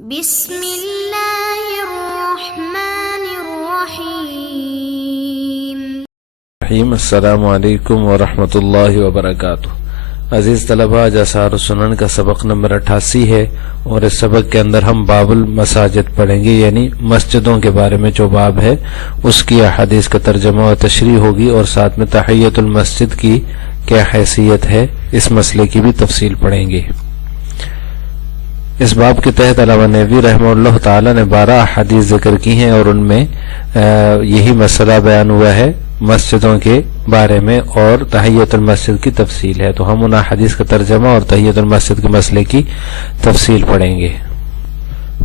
بسم اللہ الرحمن الرحیم۔ السلام علیکم ورحمۃ اللہ وبرکاتہ۔ عزیز طلباء، آج آثار السنن کا سبق نمبر 88 ہے، اور اس سبق کے اندر ہم باب المساجد پڑھیں گے، یعنی مسجدوں کے بارے میں جو باب ہے اس کی احادیث کا ترجمہ و تشریح ہوگی، اور ساتھ میں تحیۃ المسجد کی کیا حیثیت ہے اس مسئلے کی بھی تفصیل پڑھیں گے۔ اس باب کے تحت علامہ نووی رحمہ اللہ تعالی نے 12 احادیث ذکر کی ہیں، اور ان میں یہی مسئلہ بیان ہوا ہے مسجدوں کے بارے میں، اور تحیۃ المسجد کی تفصیل ہے۔ تو ہم ان احادیث کا ترجمہ اور تحیۃ المسجد کے مسئلے کی تفصیل پڑھیں گے۔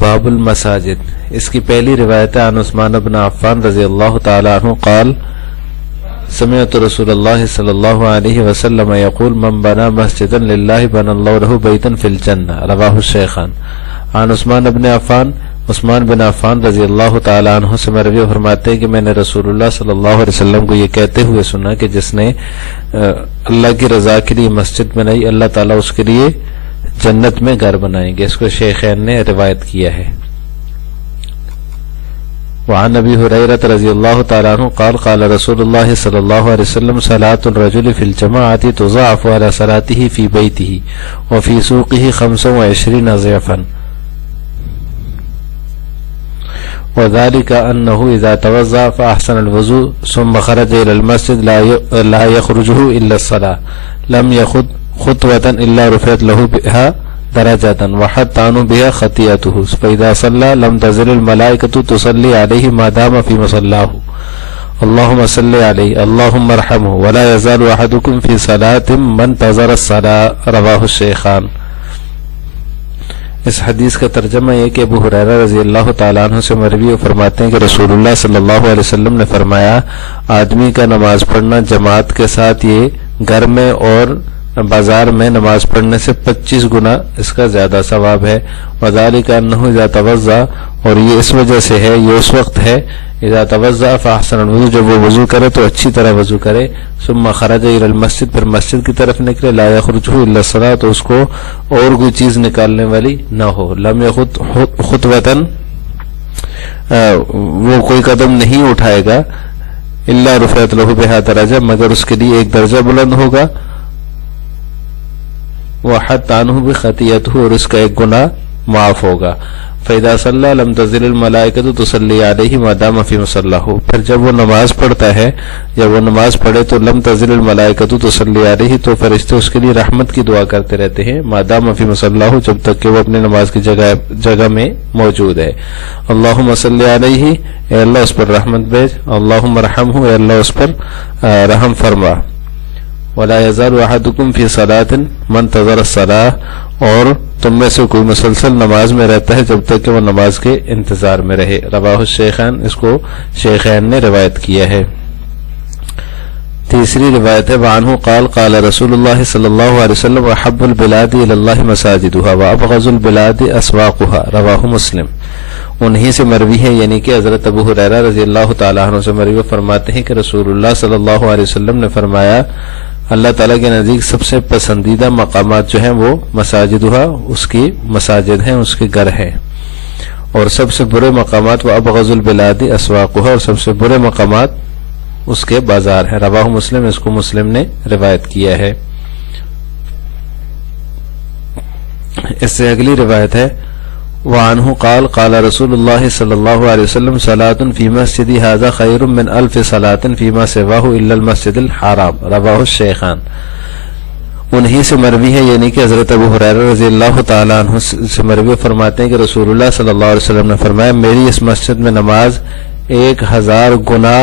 باب المساجد، اس کی پہلی روایت ہے عن عثمان بن عفان رضی اللہ تعالی عنہ قال سمعت رسول اللہ صلی اللہ علیہ وسلم یقول من بنا مسجدا للہ بنى اللہ له بیتا فی الجنہ، رواہ الشیخان۔ عن عثمان بن عفان رضی اللہ تعالی عنہ سے مروی فرماتے ہیں کہ میں نے رسول اللہ صلی اللہ علیہ وسلم کو یہ کہتے ہوئے سنا کہ جس نے اللہ کی رضا کے لیے مسجد بنائی، اللہ تعالیٰ اس کے لیے جنت میں گھر بنائیں گے۔ اس کو شیخین نے روایت کیا ہے۔ وعن ابی ہریرہ رضی اللہ تعالی عنہ قال قال رسول اللہ صلی اللہ علیہ وسلم صلاة الرجل فی الجماعة تضاعف على صلاته فی بیته وفی سوقه 25 ضعفا، وذلك أنه إذا توضأ فأحسن الوضوء ثم خرج إلى المسجد لا يخرجه إلا الصلاة لم يخط خطوة إلا رفعت له بها درجة وحط عنه بها خطيئته، فإذا صلى لم تزل الملائكة تصلي عليه ما دام في مصلاه، اللهم صل عليه اللهم ارحمه ولا يزال أحدكم في صلاة من انتظر الصلاة، رواه الشيخان۔ اس حدیث کا ترجمہ یہ کہ ابو ہریرہ رضی اللہ تعالیٰ عنہ سے مروی فرماتے ہیں کہ رسول اللہ صلی اللہ علیہ وسلم نے فرمایا آدمی کا نماز پڑھنا جماعت کے ساتھ یہ گھر میں اور بازار میں نماز پڑھنے سے 25 گنا اس کا زیادہ ثواب ہے۔ وذالک انہ اذا توضأ، اور یہ اس وجہ سے ہے، یہ اس وقت ہے اذا توضأ فاحسن الوضوء، جب وہ وضو کرے تو اچھی طرح وضو کرے، ثم خرج الى المسجد، پھر مسجد کی طرف نکلے، لا یخرجہ الا الصلاۃ، تو اس کو اور کوئی چیز نکالنے والی نہ ہو، لم یخط خطوۃ، وہ کوئی قدم نہیں اٹھائے گا، الا رفعت له بها درجہ، مگر اس کے لیے ایک درجہ بلند ہوگا، وحط عنہ بخطیئتہ، اور اس کا ایک گناہ معاف ہوگا، فإذا صلى لم تزل الملائکۃ تصلی علیہ ما دام فی مصلاه، پھر جب وہ نماز پڑھتا ہے، جب وہ نماز پڑھے تو لم تزل الملائکۃ تصلی علیہ، تو فرشتے اس کے لیے رحمت کی دعا کرتے رہتے ہیں، ما دام فی مصلاه، جب تک کہ وہ اپنے نماز کی جگہ میں موجود ہے۔ اللہم صلی علیہ، اے اللہ اس پر رحمت بھیج، اللہم ارحمہ، اے اللہ اس پر رحم فرما، ولا یزال احدکم فی صلاۃ من انتظر الصلاۃ، اور تم میں سے کوئی مسلسل نماز میں رہتا ہے جب تک کہ وہ نماز کے انتظار میں رہے، رواہ الشیخان، اس کو شیخین نے روایت کیا ہے۔ تیسری روایت ہے وعنہ قال قال رسول اللہ صلی اللہ علیہ وسلم احب البلاد الی اللہ مساجدها وابغض البلاد اسواقها، رواہ مسلم۔ انہی سے مروی ہے، یعنی کہ حضرت ابو ہریرہ رضی اللہ تعالیٰ عنہ سے مروی فرماتے ہیں کہ رسول اللہ صلی اللہ علیہ وسلم نے فرمایا اللہ تعالیٰ کے نزدیک سب سے پسندیدہ مقامات جو ہیں وہ مساجدها، اس کی مساجد ہیں، اس کے گھر ہیں، اور سب سے برے مقامات وہ ابغض البلاد اسواقها، اور سب سے برے مقامات اس کے بازار ہیں، رواہ مسلم، اس کو مسلم نے روایت کیا ہے۔ اس سے اگلی روایت ہے وعنہ قال قال رسول اللہ صلی اللہ علیہ وسلم صلاۃ فی مسجد ھذا خیر من 1000 صلاۃ فیما سواہ الا المسجد الحرام، رواہ الشیخان۔ انہی سے مروی ہے، یعنی کہ حضرت ابو ہریرہ رضی اللہ تعالیٰ عنہ سے مروی فرماتے ہیں کہ رسول اللہ صلی اللہ علیہ وسلم نے فرمایا میری اس مسجد میں نماز 1000 گنا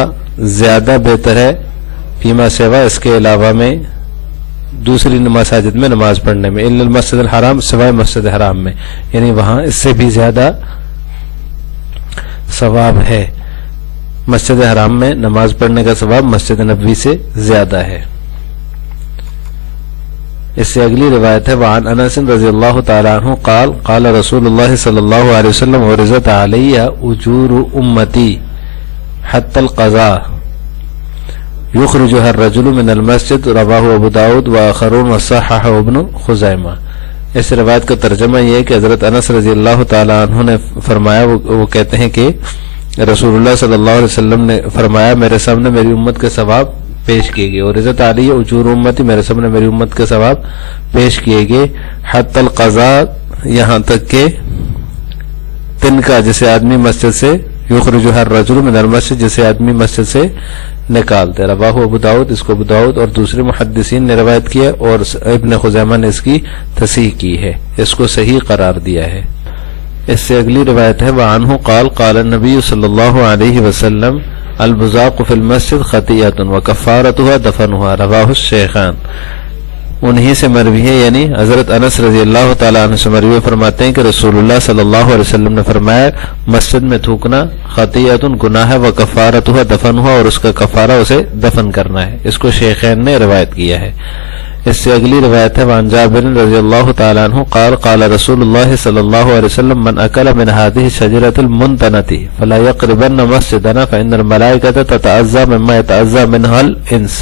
زیادہ بہتر ہے، فیما سوا، اس کے علاوہ میں دوسری مساجد میں نماز پڑھنے میں، الا المسجد الحرام، سوائے مسجد حرام میں، یعنی وہاں اس سے بھی زیادہ ثواب ہے، مسجد حرام میں نماز پڑھنے کا ثواب مسجد نبوی سے زیادہ ہے۔ اس سے اگلی روایت ہے وعن انس رضی اللہ تعالی عنہ قال قال رسول اللہ صلی اللہ علیہ وسلم عرضت علی اجور امتی حتی القضاء یخرجها الرجل من المسجد، رواہ ابو داود وآخرون وصححہ ابن خزیمہ۔ اس روایت کا ترجمہ یہ ہے کہ حضرت انس رضی اللہ تعالی عنہ نے فرمایا، وہ کہتے ہیں کہ رسول اللہ صلی اللہ علیہ وسلم نے فرمایا میرے سامنے میری امت کے ثواب پیش کیے گئے، اور عزت علی اجور امتی، میرے سامنے میری امت کے ثواب پیش کیے گئے، حتی القضاء، یہاں تک کہ تنکا جسے آدمی مسجد سے یخرجها الرجل من المسجد، جسے آدمی مسجد سے نکالتے، رواہ ابو داؤد، اس کو ابو داؤد اور دوسرے محدثین نے روایت کیا، اور ابن خزیمہ نے اس کی تصحیح کی ہے، اس کو صحیح قرار دیا ہے۔ اس سے اگلی روایت ہے وعنہ قال قال النبی صلی اللہ علیہ وسلم البزاق فی المسجد خطیئۃ وکفارتها دفنها، رواہ الشیخان۔ انہی سے مروی ہے، یعنی حضرت انس رضی اللہ تعالیٰ عنہ سے مروی فرماتے ہیں کہ رسول اللہ صلی اللہ علیہ وسلم نے فرمایا مسجد میں تھوکنا خطیئۃ گناہ ہے، وکفارتها دفنها، اور اس کا کفارہ اسے دفن کرنا ہے، اس کو شیخین نے روایت کیا ہے۔ اس سے اگلی روایت ہے وعن جابر رضی اللہ تعالیٰ عنہ قال قال رسول اللہ صلی اللہ علیہ وسلم من اکل من هذه الشجرة المنتنة فلا يقربن مسجدنا فإن الملائکة تتعزى مما يتعزى منها الانس،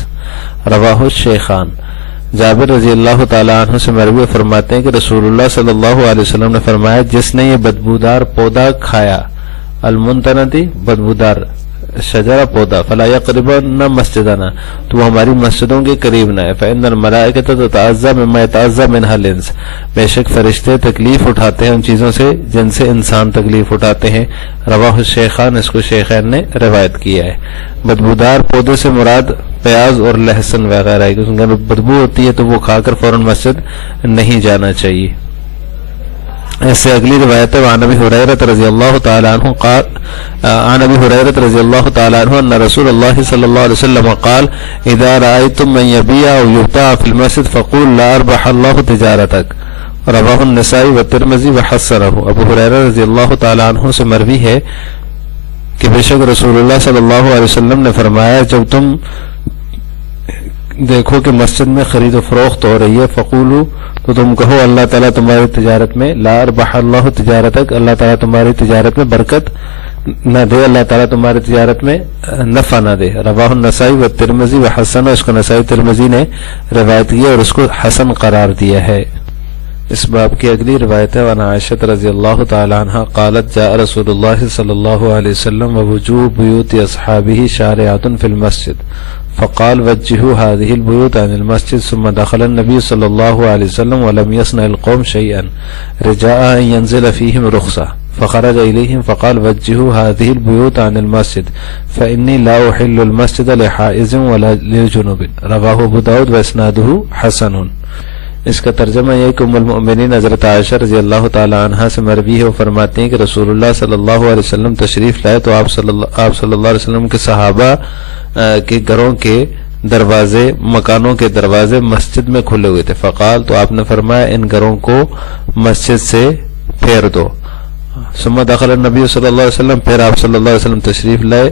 رواہ الشیخان۔ جابر رضی اللہ تعالیٰ عنہ سے مروی فرماتے ہیں کہ رسول اللہ صلی اللہ علیہ وسلم نے فرمایا جس نے یہ بدبودار پودا کھایا، المنتنتی بدبودار شجرہ پودا، فلا یقربن مسجدنا، تو وہ ہماری مسجدوں کے قریب نہ ہے، فإن الملائکۃ تتعزى مما يتعزى منها الانس، بے شک فرشتے تکلیف اٹھاتے ہیں ان چیزوں سے جن سے انسان تکلیف اٹھاتے ہیں، رواہ الشیخان، اس کو شیخین نے روایت کیا ہے۔ بدبودار پودے سے مراد پیاز اور لہسن وغیرہ ہے، کیونکہ اگر بدبو ہوتی ہے تو وہ کھا کر فوراً مسجد نہیں جانا چاہیے۔ ایسے اگلی روایت ہے وعن ابی ہریرہ رضی اللہ تعالی عنہ قال عن ابی ہریرہ رضی اللہ تعالی عنہ ان رسول اللہ صلی اللہ علیہ وسلم قال اذا رأيتم من يبيع او يبتاع في المسجد فقول لا اربح اللہ تجارتک، رواہ النسائی والترمذی وحسنہ۔ ابو ہریرہ رضی اللہ تعالی عنہ سے مروی ہے کہ بے شک رسول اللہ صلی اللہ علیہ وسلم نے فرمایا جب تم دیکھو کہ مسجد میں خرید و فروخت ہو رہی ہے، فقولو، تو تم کہو اللہ تعالیٰ تمہاری تجارت میں، لا اربح اللہ تجارتک، اللہ تعالیٰ تمہاری تجارت میں برکت نہ دے، اللہ تعالیٰ تمہاری تجارت میں نفع نہ دے، رواہ النسائی والترمذی وحسن، اس کو نسائی ترمذی نے روایت کیا اور اس کو حسن قرار دیا ہے۔ اس باب کی اگلی روایت ہے وعن عائشہ رضی اللہ تعالی عنہ قالت جاء رسول اللہ صلی اللہ علیہ وسلم ووجوہ بیوت اصحابہ شارعۃ فی المسجد فقال وجهوا هذه البيوت عن المسجد ثم دخل النبي صلى الله عليه وسلم ولم يصنع القوم شيئا رجاء أن ينزل فيهم رخصة فخرج إليهم فقال وجهوا هذه البيوت عن المسجد فإني لا أحل المسجد لحائز ولا لجنوب، رواه ابو داود واسناده حسن۔ اس کا ترجمہ یہ کہ ام المؤمنین حضرت عائشہ رضی اللہ تعالی عنہا سے مروی ہے، وہ فرماتی ہیں کہ رسول اللہ صلی اللہ علیہ وسلم تشریف لائے تو آپ صلی اللہ علیہ وسلم کے صحابہ کے گھروں کے دروازے، مکانوں کے دروازے مسجد میں کھلے ہوئے تھے، فقال، تو آپ نے فرمایا ان گھروں کو مسجد سے پھیر دو، ثم دخل النبی صلی اللہ علیہ وسلم، پھر آپ صلی اللہ علیہ وسلم تشریف لائے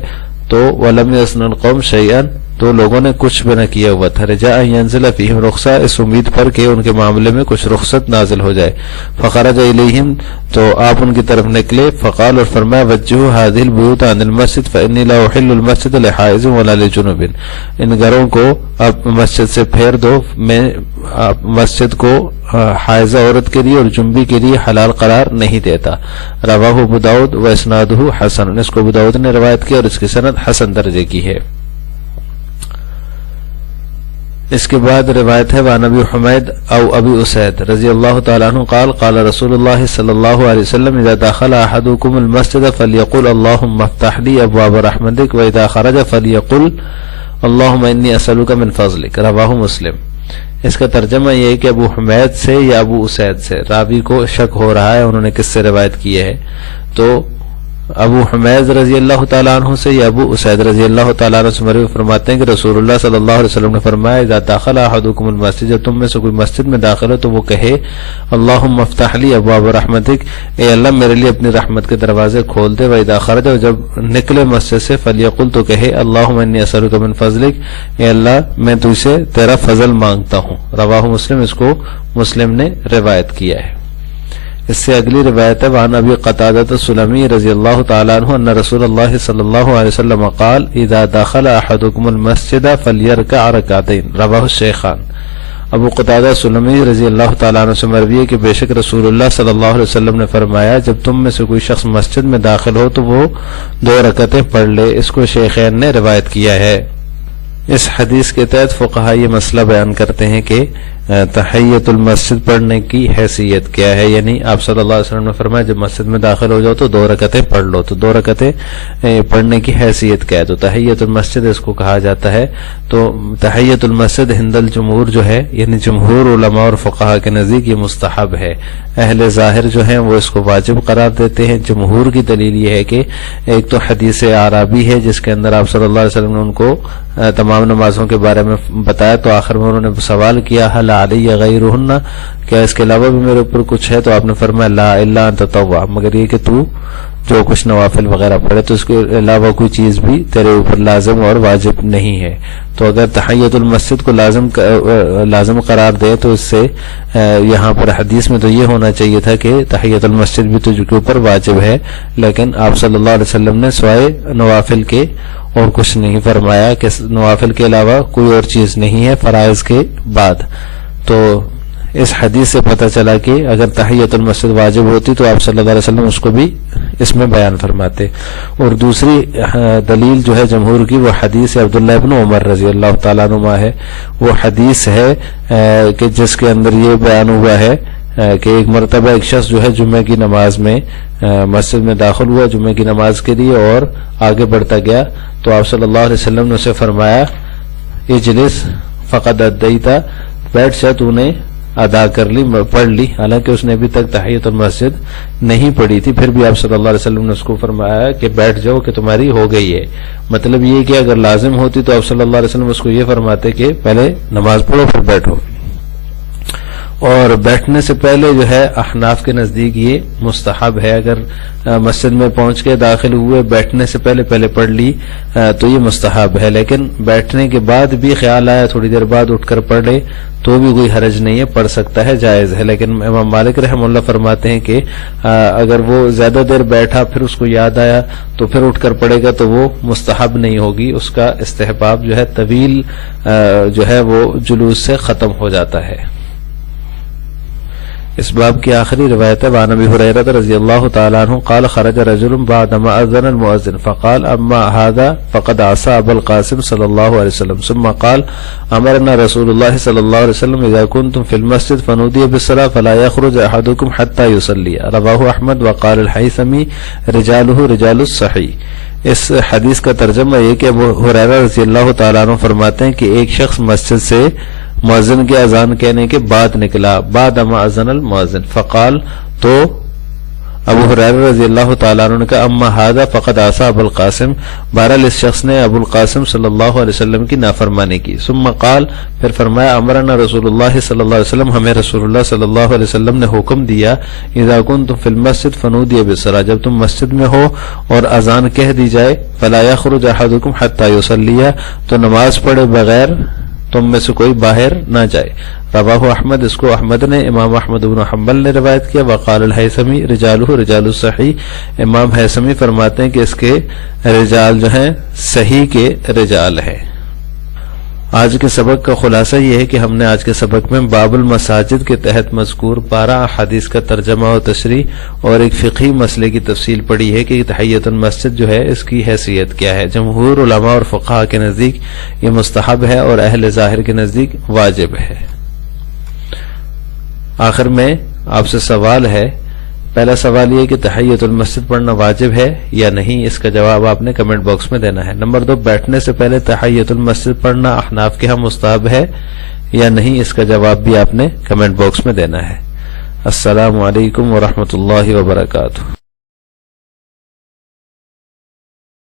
تو ولم يصنع القوم شيئا، تو لوگوں نے کچھ بھی نہ کیا ہوا تھا، رجاء ان ينزل فيهم رخصة، اس امید پر کہ ان کے معاملے میں کچھ رخصت نازل ہو جائے، فخرج الیہم، تو آپ ان کی طرف نکلے، فقال، اور فرمایا وجہوا هذه البيوت عن المسجد فإني لا أحل المسجد لحائز ولا لجنوب، ان گھروں کو آپ مسجد سے پھیر دو، میں مسجد کو حائضہ عورت کے لیے اور جنبی کے لیے حلال قرار نہیں دیتا، رواہ ابو داؤد واسنادہ حسن، اس کو ابو داؤد نے روایت کیا اور اس کی سند حسن درجے کی ہے۔ اس کے بعد روایت ہے وعن ابی حمید او ابی اسید رضی اللہ تعالی عنہ قال قال رسول اللہ صلی اللہ علیہ وسلم اذا دخل احدكم المسجد فليقل اللهم افتح لي ابواب رحمتك واذا خرج فليقل اللهم انی اسألك من فضلك، رواہ مسلم۔ اس کا ترجمہ یہ ہے کہ ابو حمید سے یا ابو اسید سے، راوی کو شک ہو رہا ہے انہوں نے کس سے روایت کی ہے، تو ابو حمید رضی اللہ تعالیٰ عنہ سے یا ابو اسید رضی اللہ تعالیٰ عنہ سے مروی فرماتے ہیں کہ رسول اللہ صلی اللہ علیہ وسلم نے فرمایا اذا دخل احدکم المسجد، جب تم میں سے کوئی مسجد میں داخل ہو تو وہ کہے اللہم افتح لی ابواب رحمتک، اے اللہ میرے لیے اپنی رحمت کے دروازے کھول دے، واذا خرج، جب نکلے مسجد سے فلیقل، تو کہے اللہم انی اسألک من فضلک، اے اللہ میں تجھ سے تیرا فضل مانگتا ہوں، رواہ مسلم، اس کو مسلم نے روایت کیا ہے۔ اس سے اگلی روایت ہے وعن ابی قتادہ السلمی رضی اللہ تعالی عنہ ان رسول اللہ صلی اللہ علیہ وسلم قال اذا دخل احدکم المسجد فلیرکع رکعتین، رواہ الشیخان۔ ابو قتادہ سلمی رضی اللہ تعالیٰ عنہ سے مروی ہے کہ بے شک رسول اللہ صلی اللہ علیہ وسلم نے فرمایا جب تم میں سے کوئی شخص مسجد میں داخل ہو تو وہ 2 رکعتیں پڑھ لے. اس کو شیخین نے روایت کیا ہے. اس حدیث کے تحت فقہا یہ مسئلہ بیان کرتے ہیں کہ تحیت المسجد پڑھنے کی حیثیت کیا ہے. یعنی آپ صلی اللہ علیہ وسلم نے فرمایا جب مسجد میں داخل ہو جاؤ تو 2 رکعتیں پڑھ لو. تو 2 رکعتیں پڑھنے کی حیثیت کیا ہے؟ تو تحیت المسجد اس کو کہا جاتا ہے. تو تحیت المسجد ہند الجمہور جو ہے یعنی جمہور علماء اور فقہا کے نزدیک یہ مستحب ہے. اہل ظاہر جو ہیں وہ اس کو واجب قرار دیتے ہیں. جمہور کی دلیل یہ ہے کہ ایک تو حدیث اعرابی ہے جس کے اندر آپ صلی اللہ علیہ وسلم نے ان کو تمام نمازوں کے بارے میں بتایا تو آخر میں انہوں نے سوال کیا حل علی غیرہن، کیا اس کے علاوہ بھی میرے اوپر کچھ ہے؟ تو آپ نے فرمایا لا الا ان تطوع، مگر یہ کہ تو جو کچھ نوافل وغیرہ پڑھے تو اس کے علاوہ کوئی چیز بھی تیرے اوپر لازم اور واجب نہیں ہے. تو اگر تحیت المسجد کو لازم قرار دے تو اس سے یہاں پر حدیث میں تو یہ ہونا چاہیے تھا کہ تحیت المسجد بھی تجھ کے اوپر واجب ہے، لیکن آپ صلی اللہ علیہ وسلم نے سوائے نوافل کے اور کچھ نہیں فرمایا کہ نوافل کے علاوہ کوئی اور چیز نہیں ہے فرائض کے بعد. تو اس حدیث سے پتہ چلا کہ اگر تحیت المسجد واجب ہوتی تو آپ صلی اللہ علیہ وسلم اس کو بھی اس میں بیان فرماتے. اور دوسری دلیل جو ہے جمہور کی وہ حدیث عبداللہ ابن عمر رضی اللہ تعالیٰ عنہ ہے. وہ حدیث ہے کہ جس کے اندر یہ بیان ہوا ہے کہ ایک مرتبہ ایک شخص جو ہے جمعہ کی نماز میں مسجد میں داخل ہوا جمعہ کی نماز کے لیے اور آگے بڑھتا گیا تو آپ صلی اللہ علیہ وسلم نے اسے فرمایا اجلس فقد ادیتا، بیٹھ جا تو نے ادا کر لی، پڑھ لی. حالانکہ اس نے ابھی تک تحیت المسجد نہیں پڑھی تھی، پھر بھی آپ صلی اللہ علیہ وسلم نے اس کو فرمایا کہ بیٹھ جاؤ کہ تمہاری ہو گئی ہے. مطلب یہ کہ اگر لازم ہوتی تو آپ صلی اللہ علیہ وسلم اس کو یہ فرماتے کہ پہلے نماز پڑھو پھر بیٹھو. اور بیٹھنے سے پہلے جو ہے احناف کے نزدیک یہ مستحب ہے. اگر مسجد میں پہنچ کے داخل ہوئے بیٹھنے سے پہلے پڑھ لی تو یہ مستحب ہے، لیکن بیٹھنے کے بعد بھی خیال آیا تھوڑی دیر بعد اٹھ کر پڑھ لے تو بھی کوئی حرج نہیں ہے، پڑھ سکتا ہے، جائز ہے. لیکن امام مالک رحمہ اللہ فرماتے ہیں کہ اگر وہ زیادہ دیر بیٹھا پھر اس کو یاد آیا تو پھر اٹھ کر پڑھے گا تو وہ مستحب نہیں ہوگی. اس کا استحباب جو ہے طویل جو ہے وہ جلوس سے ختم ہو جاتا ہے. اس باب کی آخری روایت ہے وعن ابی ہریرہ رضی اللہ تعالی عنہ قال خرج رجل بعدما اذن المؤذن فقال اما هذا فقد عصى ابا القاسم صلی اللہ علیہ وسلم ثم قال امرنا رسول اللہ صلی اللہ علیہ وسلم اذا كنتم في المسجد فنودي بالصلاة فلا يخرج احدكم حتى يصلي رواه احمد وقال الحیثمی رجاله رجال الصحیح. اس حدیث کا ترجمہ یہ کہ ابو ہریرہ رضی اللہ تعالی عنہ فرماتے ہیں کہ ایک شخص مسجد سے مؤذن کے اذان کہنے کے بعد نکلا، بعد اما اذن المؤذن فقال، تو ابو ہریرہ رضی اللہ تعالیٰ عنہ نے کہا اما ھذا فقد عصى ابو القاسم، بہرحال اس شخص نے ابو القاسم صلی اللہ علیہ وسلم کی نافرمانی کی. ثم قال، پھر فرمایا امرنا رسول اللہ صلی اللہ علیہ وسلم، ہمیں رسول اللہ صلی اللہ علیہ وسلم نے حکم دیا اذا کنتم فی المسجد فنودی بالصلاة، جب تم مسجد میں ہو اور اذان کہہ دی جائے فلا یخرج احدکم حتی یصلی، تو نماز پڑھے بغیر تم میں سے کوئی باہر نہ جائے. رواہ احمد، اس کو احمد نے امام احمد بن حنبل نے روایت کیا. وقال الحیثمی رجالہ رجال الصحیح، امام حیثمی فرماتے ہیں کہ اس کے رجال جو ہیں صحیح کے رجال ہیں. آج کے سبق کا خلاصہ یہ ہے کہ ہم نے آج کے سبق میں باب المساجد کے تحت مذکور 12 احادیث کا ترجمہ و تشریح اور ایک فقہی مسئلے کی تفصیل پڑھی ہے کہ تحیت المسجد جو ہے اس کی حیثیت کیا ہے. جمہور علماء اور فقہا کے نزدیک یہ مستحب ہے اور اہل ظاہر کے نزدیک واجب ہے. آخر میں آپ سے سوال ہے. پہلا سوال یہ کہ تحیت المسجد پڑھنا واجب ہے یا نہیں، اس کا جواب آپ نے کمنٹ باکس میں دینا ہے. نمبر 2، بیٹھنے سے پہلے تحیت المسجد پڑھنا احناف کے ہاں مستحب ہے یا نہیں، اس کا جواب بھی آپ نے کمنٹ باکس میں دینا ہے. السلام علیکم ورحمۃ اللہ وبرکاتہ.